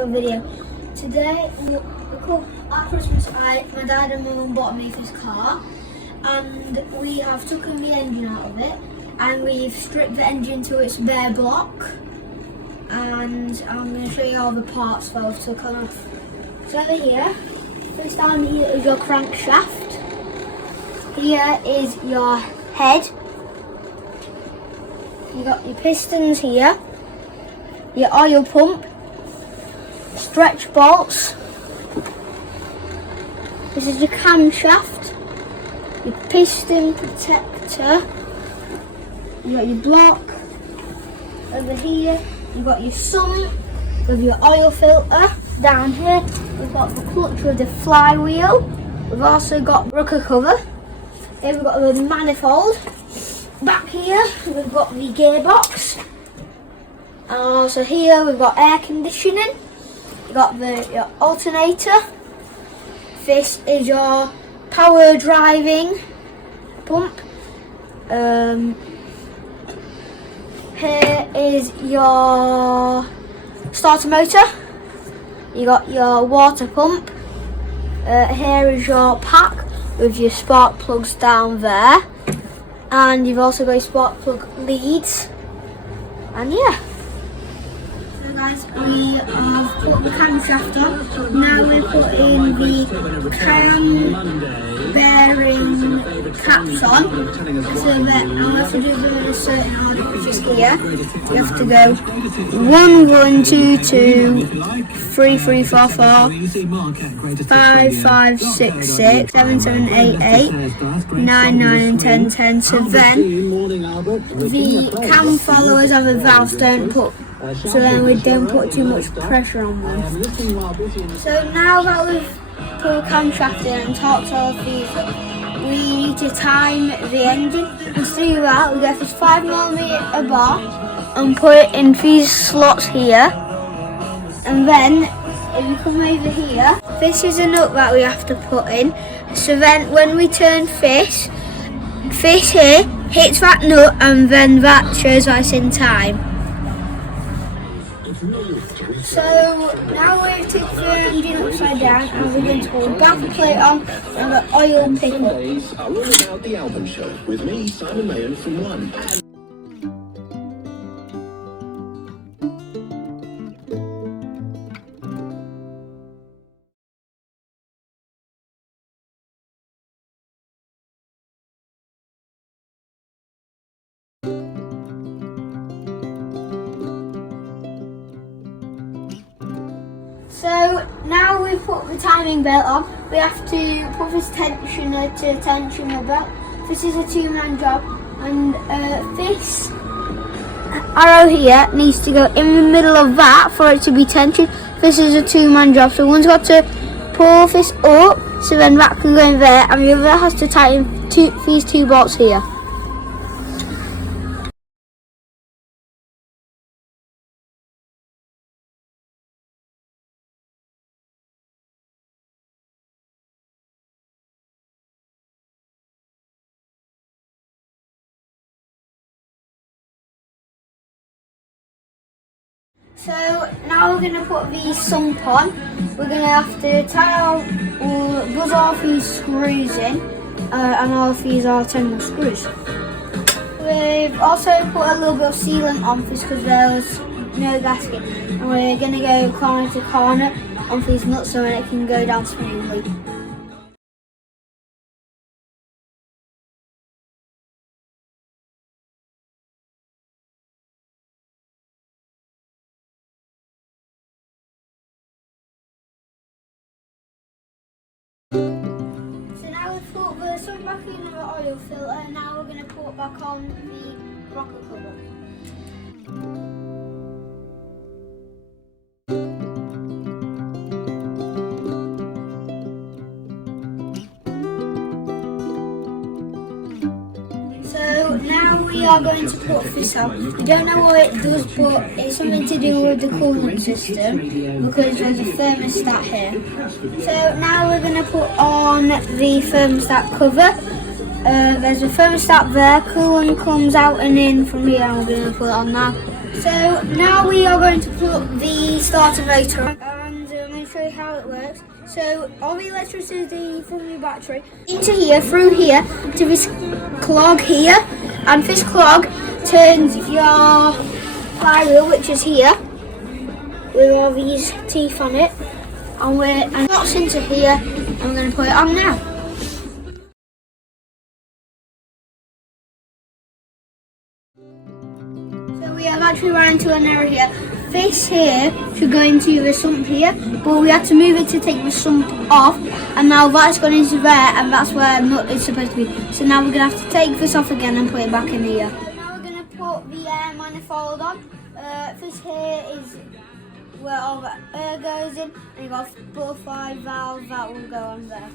another video. Today, at Christmas, my dad and my mum bought me this car, and we have taken the engine out of it, and we've stripped the engine to its bare block, and I'm going to show you all the parts that we've taken off. So over here, first down here is your crankshaft, here is your head, you got your pistons here, your oil pump, stretch bolts, this is your camshaft, your piston protector, you got your block, over here you've got your sump with your oil filter, down here we've got the clutch with the flywheel, we've also got rocker cover, here we've got the manifold, back here we've got the gearbox, and also here we've got air conditioning, you've got your alternator, this is your power driving pump, here is your starter motor, you got your water pump, here is your pack with your spark plugs down there, and you've also got your spark plug leads, and yeah. So guys, we have put the camshaft on, now we're putting the cam bearing caps on, so that I'll have to do them in a certain order, which is here. You have to go 1, 1, 2, 2, 3, 3, 4, 4, 5, 5, 6, 6, 7, 7, 8, 8, 9, 9 and 10, 10. So then the cam followers and the valves don't put, so then we don't put too much pressure on them. So now that we've put the camshaft in and torqued all of these up, we need to time the engine. And to do that, we get this 5mm bar and put it in these slots here. And then, if you come over here, this is a nut that we have to put in. So then, when we turn this here hits that nut, and then that shows us in time. So now we're taking the engine upside down, and we're going to put a back plate on and the oil pickup. All about the album show with me, Simon Mayon from One. So now we've put the timing belt on, we have to put this tensioner to tension the belt. This is a 2-man job, and this arrow here needs to go in the middle of that for it to be tensioned. This is a 2-man job, so one's got to pull this up so then that can go in there, and the other has to tighten these 2 bolts here. So now we're going to put the sump on. We're going to have to buzz off these screws in, and all of these are 10mm screws. We've also put a little bit of sealant on this because there was no gasket, and we're going to go corner to corner on these nuts so it can go down smoothly. So now we've put the sump back in the oil filter, and now we're going to put back on the rocker cover. So now we are going to put this on. We don't know what it does, but it's something to do with the coolant system because there's a thermostat here. So now we're going to put on the thermostat cover. There's a thermostat there, coolant comes out and in from here, and we're going to put it on now. So now we are going to put the starter motor on, and I'm going to show you how it works. So all the electricity from your battery into here, through here, to this clog here, and this clog turns your flywheel, which is here, with all these teeth on it, and locks into here, and we're going to put it on now. So we have actually run into an error here. This here should go into the sump here, but we had to move it to take the sump off, and now that's gone into there, and that's where the nut is supposed to be. So now we're going to have to take this off again and put it back in here. So now we're going to put the air manifold on. This here is where all the air goes in, and you've got a butterfly valve that will go on there.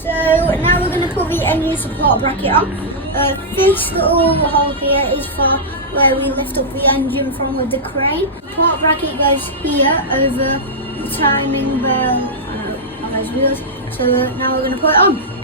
So now we're going to put the engine support bracket on. This little hole here is for where we lift up the engine from with the crane. The support bracket goes here over the timing bell on those wheels. So now we're going to put it on.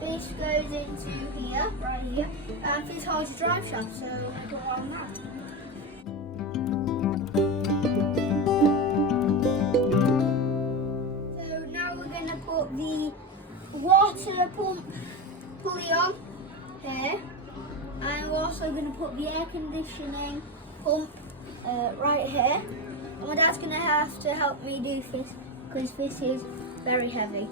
This goes into here, right here, and this holds the drive shaft, so we'll put on that. So now we're going to put the water pump pulley on here, and we're also going to put the air conditioning pump right here. And my dad's going to have to help me do this because this is very heavy.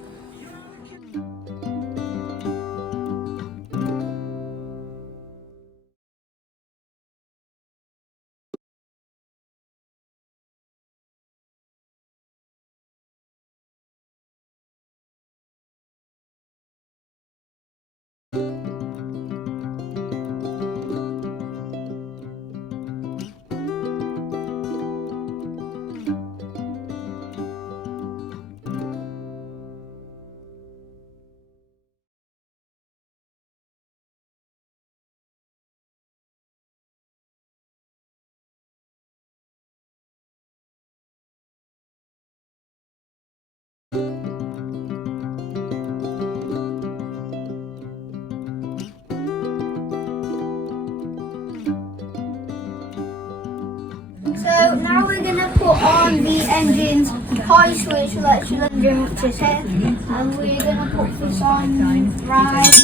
So now we're going to put on the engine's high switch electrical engine, which is here, and we're going to put this on right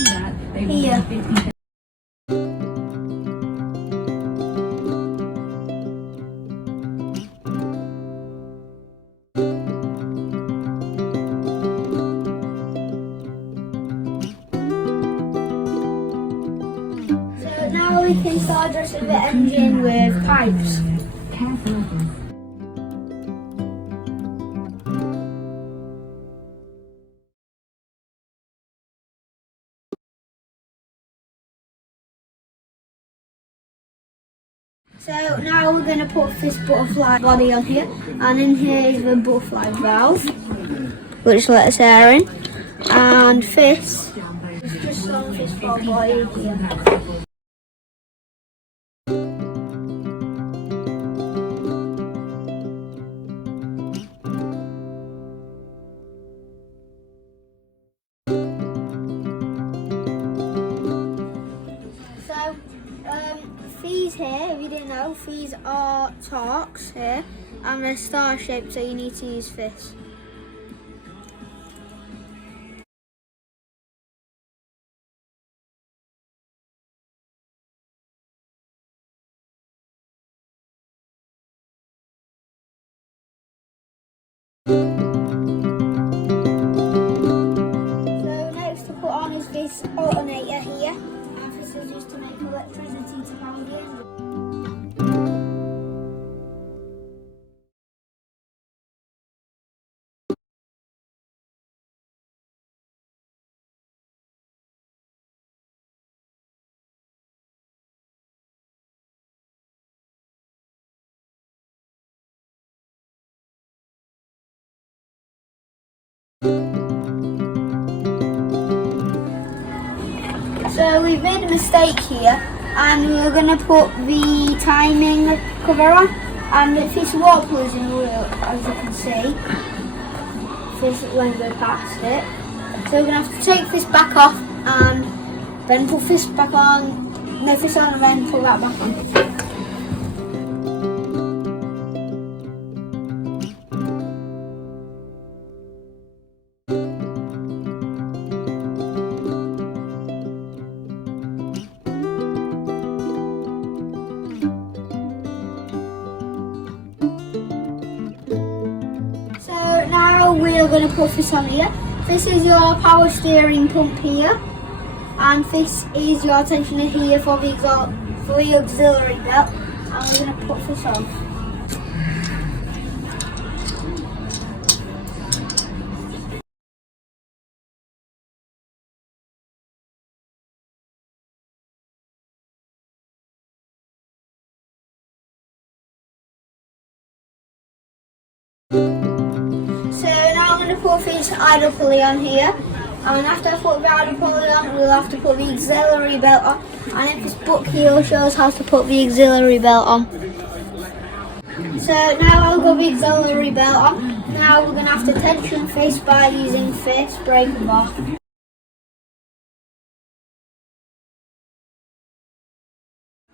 here. So now we can start dressing the engine with pipes. So now we're going to put this butterfly body on here, and in here is the butterfly valve, which lets air in, and this is just on this body here. These here, if you didn't know, these are Torx here, and they're star shaped, so you need to use this. So next to put on is this alternator here, and this is just to make electricity to power the engine. So we've made a mistake here, and we're going to put the timing cover on, and this water plug is in the wheel, as you can see. This when we go past it. So we're going to have to take this back off and then put this back on, no, this on, and then put that back on. Now we're going to put this on here. This is your power steering pump here, and this is your tensioner here for the auxiliary belt, and we're going to put this on. So now I'm going to put this idle pulley on here, and after I put the idle pulley on, we'll have to put the auxiliary belt on, and in this book here shows how to put the auxiliary belt on. So now I've got the auxiliary belt on. Now we're going to have to tension this by using this breaker bar.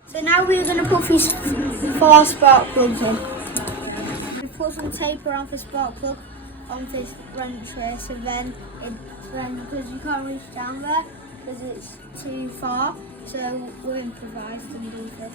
So now we're going to put these 4 spark plugs in. Put some tape around the spark plug on this wrench here, so then because you can't reach down there because it's too far, so we're improvised and do this.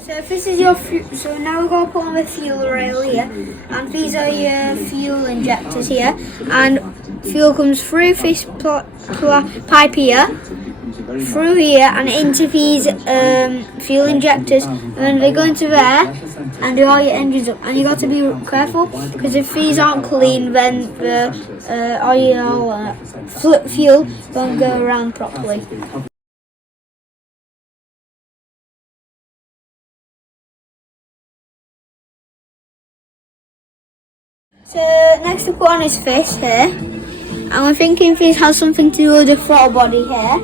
So this is your so now we're going to put on the fuel rail here, and these are your fuel injectors here, and fuel comes through this pipe here, through here and into these fuel injectors, and then they go into there and do all your engines up, and you got to be careful because if these aren't clean then the oil fuel won't go around properly. So next to put on is this here, and we're thinking this has something to do with the throttle body here,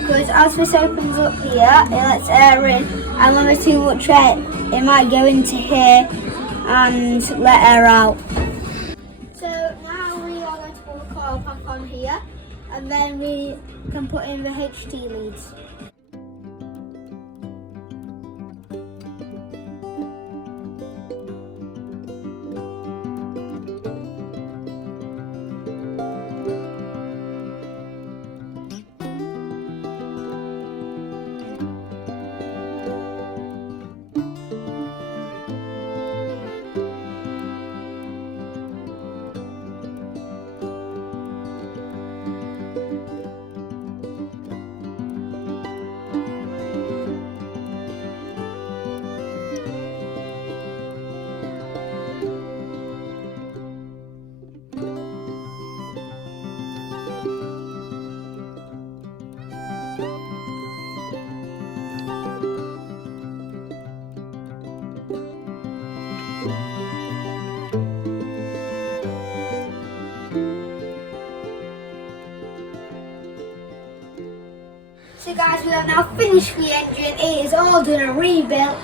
because as this opens up here, it lets air in, and when there's too much air, it might go into here and let air out. So now we are going to put the coil pack on here, and then we can put in the HT leads. So guys, we have now finished the engine. It is all done and rebuilt.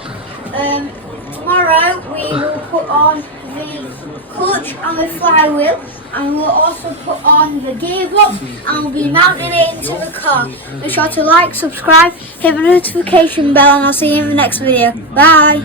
Tomorrow we will put on the clutch and the flywheel, and we'll also put on the gearbox, and we'll be mounting it into the car. Make sure to like, subscribe, hit the notification bell, and I'll see you in the next video. Bye!